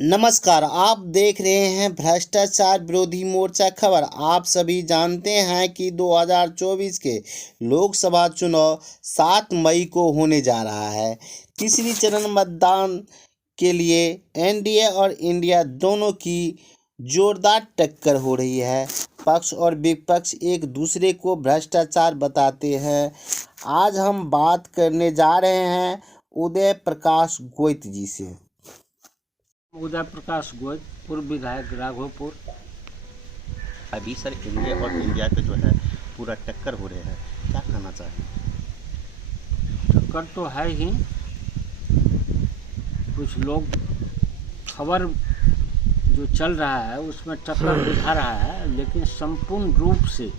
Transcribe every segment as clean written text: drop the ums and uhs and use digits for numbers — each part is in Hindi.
नमस्कार, आप देख रहे हैं भ्रष्टाचार विरोधी मोर्चा खबर। आप सभी जानते हैं कि 2024 के लोकसभा चुनाव 7 मई को होने जा रहा है। तीसरी चरण मतदान के लिए एनडीए और इंडिया दोनों की जोरदार टक्कर हो रही है। पक्ष और विपक्ष एक दूसरे को भ्रष्टाचार बताते हैं। आज हम बात करने जा रहे हैं उदय प्रकाश गोयत जी से। उदय प्रकाश गोयत, पूर्व विधायक राघोपुर। अभी सर इंडिया और इंडिया का जो है पूरा टक्कर हो रहे हैं, क्या कहना चाहिए? टक्कर तो है ही। कुछ लोग खबर जो चल रहा है उसमें टक्कर दिखा रहा है, लेकिन संपूर्ण रूप से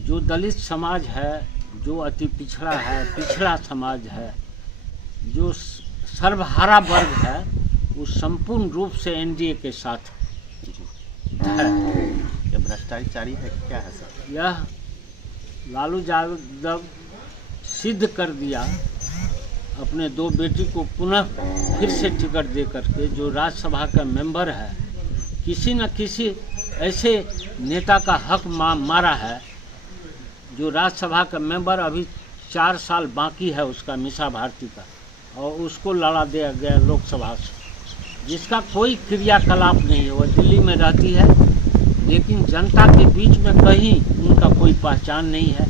जो दलित समाज है, जो अति पिछड़ा है, पिछड़ा समाज है, जो सर्वहारा वर्ग है, वो संपूर्ण रूप से एनडीए के साथ है। क्या भ्रष्टाचारी है, क्या है सर? यह लालू यादव सिद्ध कर दिया अपने दो बेटी को पुनः फिर से टिकट दे करके। जो राज्यसभा का मेंबर है, किसी न किसी ऐसे नेता का हक मारा है। जो राज्यसभा का मेंबर अभी 4 साल बाकी है उसका, मीसा भारती का, और उसको लड़ा दिया गया लोकसभा से, जिसका कोई क्रियाकलाप नहीं है। वह दिल्ली में रहती है, लेकिन जनता के बीच में कहीं उनका कोई पहचान नहीं है।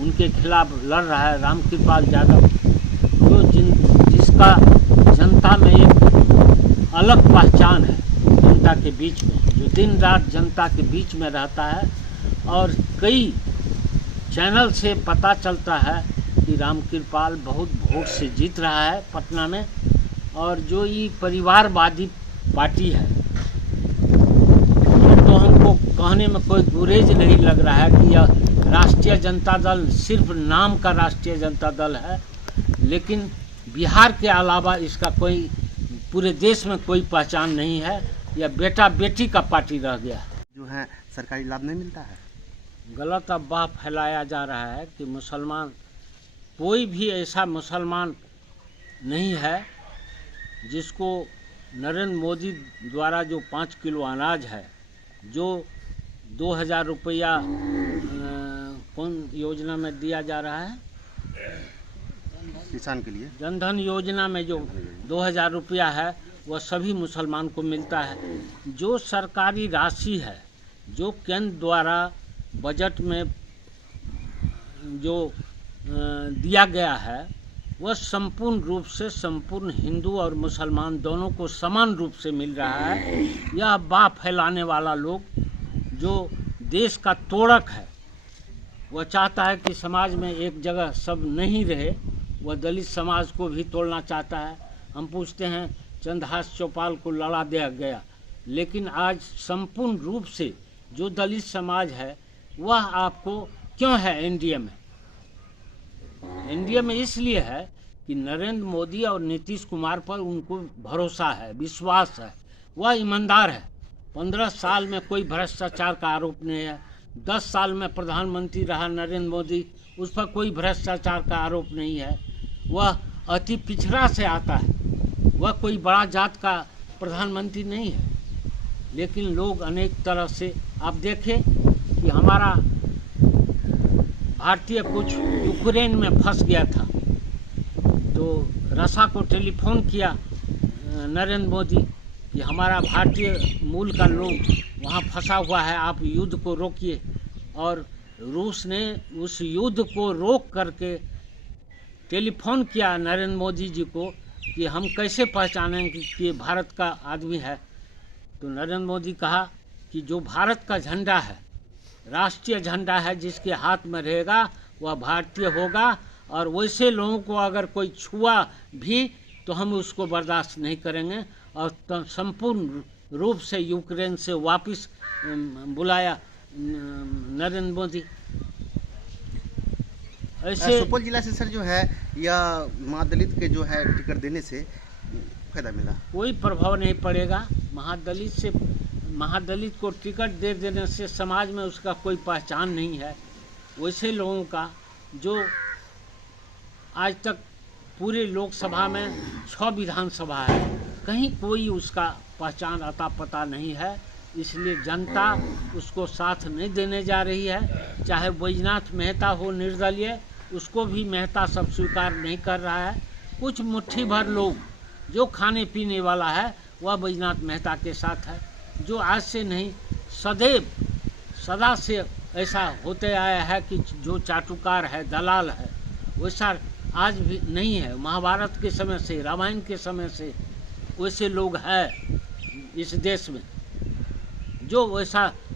उनके खिलाफ लड़ रहा है रामकृपाल यादव, जो जिसका जनता में एक अलग पहचान है, जनता के बीच में, जो दिन रात जनता के बीच में रहता है। और कई चैनल से पता चलता है कि रामकृपाल बहुत वोट से जीत रहा है पटना में। और जो ये परिवारवादी पार्टी है, तो हमको कहने में कोई गुरेज नहीं लग रहा है कि यह राष्ट्रीय जनता दल सिर्फ नाम का राष्ट्रीय जनता दल है, लेकिन बिहार के अलावा इसका कोई पूरे देश में कोई पहचान नहीं है। यह बेटा बेटी का पार्टी रह गया। जो है सरकारी लाभ नहीं मिलता है। गलत अफवाह फैलाया जा रहा है कि मुसलमान, कोई भी ऐसा मुसलमान नहीं है जिसको नरेंद्र मोदी द्वारा जो 5 किलो अनाज है, जो 2000 रुपया कौन योजना में दिया जा रहा है, किसान के लिए जनधन योजना में जो 2000 रुपया है, वह सभी मुसलमान को मिलता है। जो सरकारी राशि है, जो केंद्र द्वारा बजट में जो दिया गया है, वह संपूर्ण रूप से संपूर्ण हिंदू और मुसलमान दोनों को समान रूप से मिल रहा है। यह अफवाह फैलाने वाला लोग, जो देश का तोड़क है, वह चाहता है कि समाज में एक जगह सब नहीं रहे। वह दलित समाज को भी तोड़ना चाहता है। हम पूछते हैं, चंद्रहास चौपाल को लड़ा दिया गया, लेकिन आज संपूर्ण रूप से जो दलित समाज है वह आपको क्यों है एनडीए में? एनडीए में इसलिए है कि नरेंद्र मोदी और नीतीश कुमार पर उनको भरोसा है, विश्वास है। वह ईमानदार है। 15 साल में कोई भ्रष्टाचार का आरोप नहीं है। 10 साल में प्रधानमंत्री रहा नरेंद्र मोदी, उस पर कोई भ्रष्टाचार का आरोप नहीं है। वह अति पिछड़ा से आता है, वह कोई बड़ा जात का प्रधानमंत्री नहीं है। लेकिन लोग अनेक तरह से, आप देखें कि हमारा भारतीय कुछ यूक्रेन में फंस गया था, तो रसा को टेलीफोन किया नरेंद्र मोदी कि हमारा भारतीय मूल का लोग वहाँ फंसा हुआ है, आप युद्ध को रोकिए। और रूस ने उस युद्ध को रोक करके टेलीफोन किया नरेंद्र मोदी जी को कि हम कैसे पहचानेंगे कि भारत का आदमी है। तो नरेंद्र मोदी कहा कि जो भारत का झंडा है, राष्ट्रीय झंडा है, जिसके हाथ में रहेगा वह भारतीय होगा। और वैसे लोगों को अगर कोई छुआ भी तो हम उसको बर्दाश्त नहीं करेंगे। और संपूर्ण रूप से यूक्रेन से वापस बुलाया नरेंद्र मोदी। ऐसे सुपौल जिला से सर जो है यह महादलित के जो है टिकट देने से फायदा मिला, कोई प्रभाव नहीं पड़ेगा। महादलित को टिकट दे देने से समाज में उसका कोई पहचान नहीं है। वैसे लोगों का जो आज तक पूरे लोकसभा में 6 विधानसभा है, कहीं कोई उसका पहचान अता पता नहीं है। इसलिए जनता उसको साथ नहीं देने जा रही है। चाहे बैजनाथ मेहता हो निर्दलीय, उसको भी मेहता सब स्वीकार नहीं कर रहा है। कुछ मुट्ठी भर लोग जो खाने पीने वाला है वह बैजनाथ मेहता के साथ है, जो आज से नहीं सदैव सदा से ऐसा होते आया है कि जो चाटुकार है, दलाल है, वैसा आज भी नहीं है। महाभारत के समय से, रामायण के समय से वैसे लोग हैं इस देश में, जो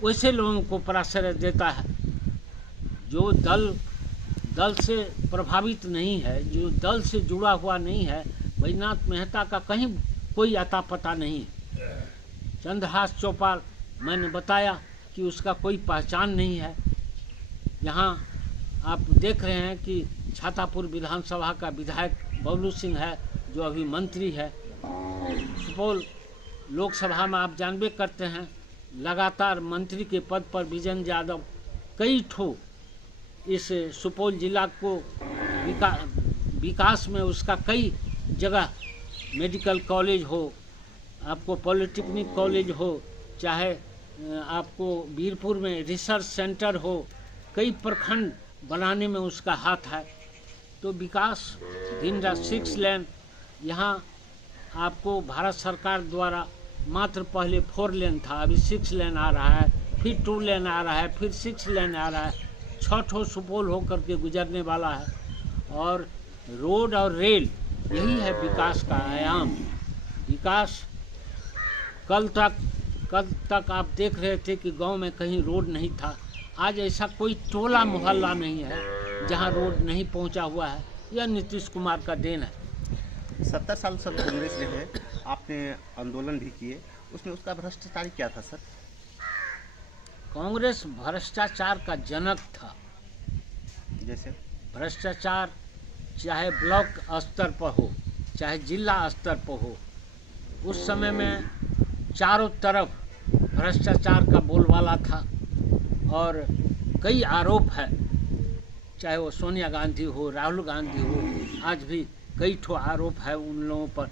वैसे लोगों को प्रश्रय देता है, जो दल से प्रभावित नहीं है, जो दल से जुड़ा हुआ नहीं है। बैजनाथ मेहता का कहीं कोई अता पता नहीं है। चंद्रहास चौपाल मैंने बताया कि उसका कोई पहचान नहीं है। यहाँ आप देख रहे हैं कि छातापुर विधानसभा का विधायक बबलू सिंह है, जो अभी मंत्री है। सुपौल लोकसभा में आप जानबे करते हैं, लगातार मंत्री के पद पर विजेंद्र यादव कई ठो इस सुपौल जिला को विकास में उसका कई जगह मेडिकल कॉलेज हो, आपको पॉलिटेक्निक कॉलेज हो, चाहे आपको वीरपुर में रिसर्च सेंटर हो, कई प्रखंड बनाने में उसका हाथ है। तो विकास दिन रात 6 लेन, यहाँ आपको भारत सरकार द्वारा मात्र पहले 4 लेन था, अभी 6 लेन आ रहा है, फिर 2 लेन आ रहा है, फिर 6 लेन आ रहा है। 6 ठो सुपौल होकर के गुजरने वाला है। और रोड और रेल, यही है विकास का आयाम। विकास कल तक आप देख रहे थे कि गांव में कहीं रोड नहीं था। आज ऐसा कोई टोला मोहल्ला नहीं है जहां रोड नहीं पहुंचा हुआ है। यह नीतीश कुमार का देन है। 70 साल सब कांग्रेस रहे, आपने आंदोलन भी किए, उसमें उसका भ्रष्टाचार क्या था सर? कांग्रेस भ्रष्टाचार का जनक था। जैसे भ्रष्टाचार चाहे ब्लॉक स्तर पर हो, चाहे जिला स्तर पर हो, उस समय में चारों तरफ भ्रष्टाचार का बोलबाला था। और कई आरोप है, चाहे वो सोनिया गांधी हो, राहुल गांधी हो, आज भी कई ठो आरोप है उन लोगों पर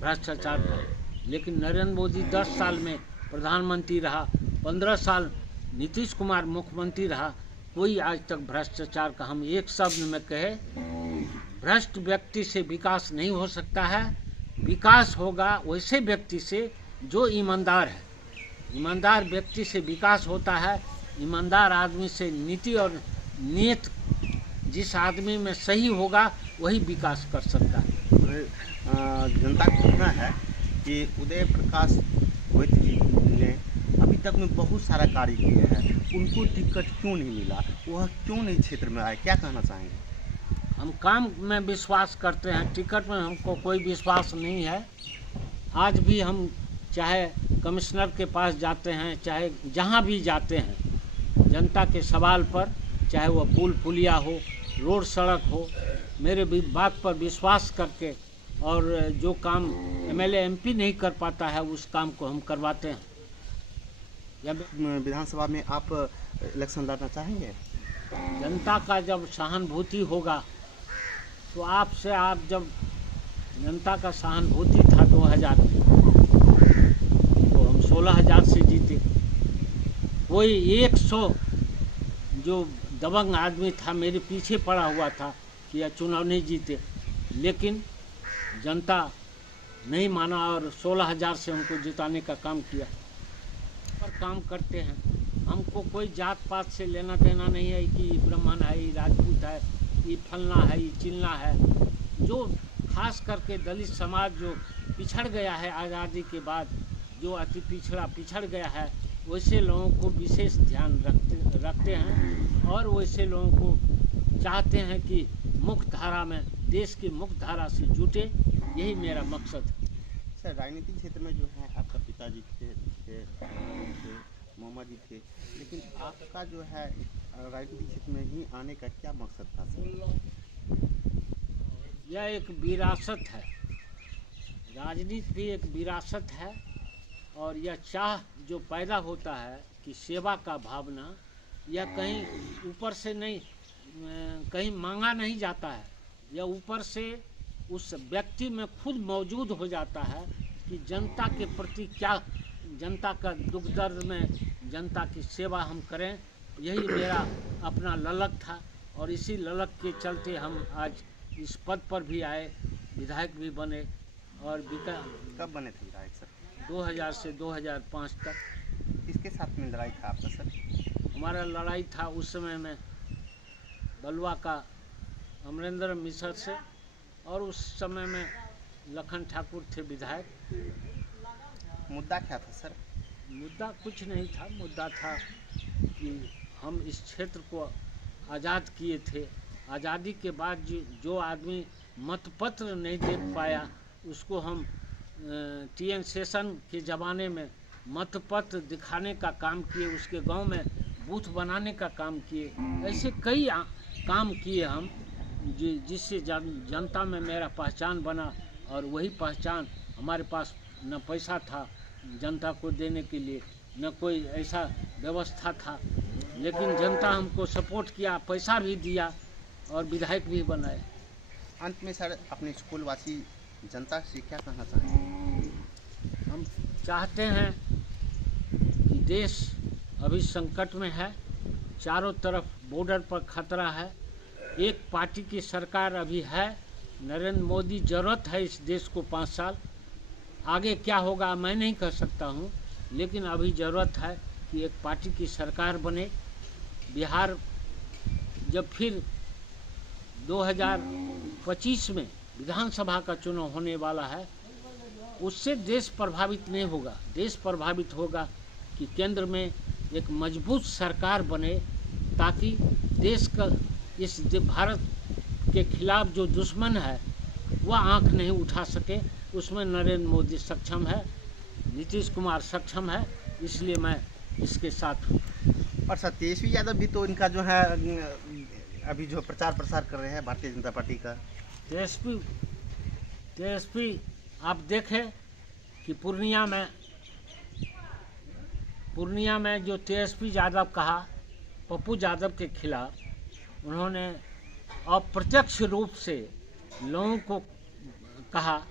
भ्रष्टाचार पर। लेकिन नरेंद्र मोदी 10 साल में प्रधानमंत्री रहा, 15 साल नीतीश कुमार मुख्यमंत्री रहा, कोई आज तक भ्रष्टाचार का हम एक शब्द में कहे, भ्रष्ट व्यक्ति से विकास नहीं हो सकता है। विकास होगा वैसे व्यक्ति से जो ईमानदार है। ईमानदार व्यक्ति से विकास होता है। ईमानदार आदमी से नीति और नीयत जिस आदमी में सही होगा वही विकास कर सकता है। जनता का कहना है कि उदय प्रकाश वैद्य जी ने अभी तक में बहुत सारा कार्य किए हैं, उनको टिकट क्यों नहीं मिला, वह क्यों नहीं क्षेत्र में आए, क्या कहना चाहेंगे? हम काम में विश्वास करते हैं, टिकट में हमको कोई विश्वास नहीं है। आज भी हम चाहे कमिश्नर के पास जाते हैं, चाहे जहाँ भी जाते हैं, जनता के सवाल पर, चाहे वो पुल पुलिया हो, रोड सड़क हो, मेरे बात पर विश्वास करके, और जो काम एमएलए एमपी नहीं कर पाता है उस काम को हम करवाते हैं। विधानसभा में आप इलेक्शन लड़ना चाहेंगे? जनता का जब सहानुभूति होगा तो आपसे, आप जब जनता का सहानुभूति था 2000 में, तो हम 16,000 से जीते। कोई 100 जो दबंग आदमी था मेरे पीछे पड़ा हुआ था कि यह चुनाव नहीं जीते, लेकिन जनता नहीं माना और 16,000 से हमको जिताने का काम किया। पर काम करते हैं, हमको कोई जात पात से लेना देना नहीं है कि ब्राह्मण है, ये राजपूत है, ये फलना है, ये चिलना है। जो खास करके दलित समाज जो पिछड़ गया है आज़ादी के बाद, जो अति पिछड़ गया है, वैसे लोगों को विशेष ध्यान रखते हैं और वैसे लोगों को चाहते हैं कि मुख्य धारा में, देश की मुख्य धारा से जुटे। यही मेरा मकसद है। सर, राजनीतिक क्षेत्र में जो है आपका पिताजी थे, मामा जी थे, लेकिन आपका जो है राजनीतिक क्षेत्र में ही आने का क्या मकसद था सर? यह एक विरासत है, राजनीति भी एक विरासत है। और यह चाह जो पैदा होता है कि सेवा का भावना, यह कहीं ऊपर से नहीं, कहीं मांगा नहीं जाता है। यह ऊपर से उस व्यक्ति में खुद मौजूद हो जाता है कि जनता के प्रति क्या, जनता का दुख दर्द में जनता की सेवा हम करें, यही मेरा अपना ललक था। और इसी ललक के चलते हम आज इस पद पर भी आए, विधायक भी बने। और कब बने थे विधायक सर? 2000 से 2005 तक। किसके साथ में लड़ाई था आपका सर? हमारा लड़ाई था उस समय में बलुआ का अमरेंद्र मिश्र से, और उस समय में लखन ठाकुर थे विधायक। मुद्दा क्या था सर? मुद्दा कुछ नहीं था, मुद्दा था कि हम इस क्षेत्र को आज़ाद किए थे। आज़ादी के बाद जो आदमी मतपत्र नहीं दे पाया उसको हम TN शेषन के ज़माने में मतपत्र दिखाने का काम किए, उसके गांव में बूथ बनाने का काम किए। ऐसे कई काम किए हम जिससे जनता में मेरा पहचान बना। और वही पहचान, हमारे पास न पैसा था जनता को देने के लिए, न कोई ऐसा व्यवस्था था, लेकिन जनता हमको सपोर्ट किया, पैसा भी दिया और विधायक भी बनाए। अंत में सर अपने स्कूलवासी जनता से क्या कहना चाहेंगे? हम चाहते हैं कि देश अभी संकट में है, चारों तरफ बॉर्डर पर खतरा है, एक पार्टी की सरकार अभी है, नरेंद्र मोदी ज़रूरत है इस देश को 5 साल। आगे क्या होगा मैं नहीं कह सकता हूँ, लेकिन अभी ज़रूरत है कि एक पार्टी की सरकार बने। बिहार जब फिर 2025 में विधानसभा का चुनाव होने वाला है, उससे देश प्रभावित नहीं होगा। देश प्रभावित होगा कि केंद्र में एक मजबूत सरकार बने, ताकि देश का इस भारत के खिलाफ जो दुश्मन है वह आंख नहीं उठा सके। उसमें नरेंद्र मोदी सक्षम है, नीतीश कुमार सक्षम है, इसलिए मैं इसके साथ हूँ। और सर तेजस्वी यादव भी तो इनका जो है अभी जो प्रचार प्रसार कर रहे हैं भारतीय जनता पार्टी का। तेजस्वी आप देखें कि पूर्णिया में जो तेजस्वी यादव कहा पप्पू यादव के खिलाफ, उन्होंने अप्रत्यक्ष रूप से लोगों को कहा।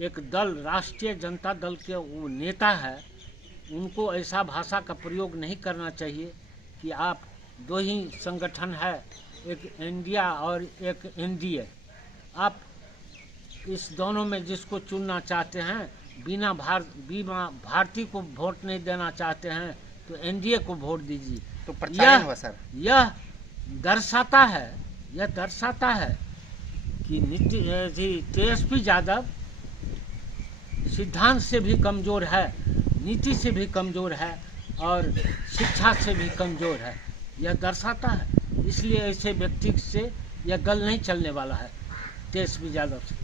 एक दल, राष्ट्रीय जनता दल के वो नेता है, उनको ऐसा भाषा का प्रयोग नहीं करना चाहिए कि आप दो ही संगठन है, एक इंडिया और एक NDA, आप इस दोनों में जिसको चुनना चाहते हैं, बिना भारतीय को वोट नहीं देना चाहते हैं तो NDA को वोट दीजिए। तो प्रचार हुआ सर। यह दर्शाता है कि तेजस्वी यादव सिद्धांत से भी कमज़ोर है, नीति से भी कमज़ोर है और शिक्षा से भी कमज़ोर है। यह दर्शाता है, इसलिए ऐसे व्यक्ति से यह दल नहीं चलने वाला है तेजस्वी यादव से।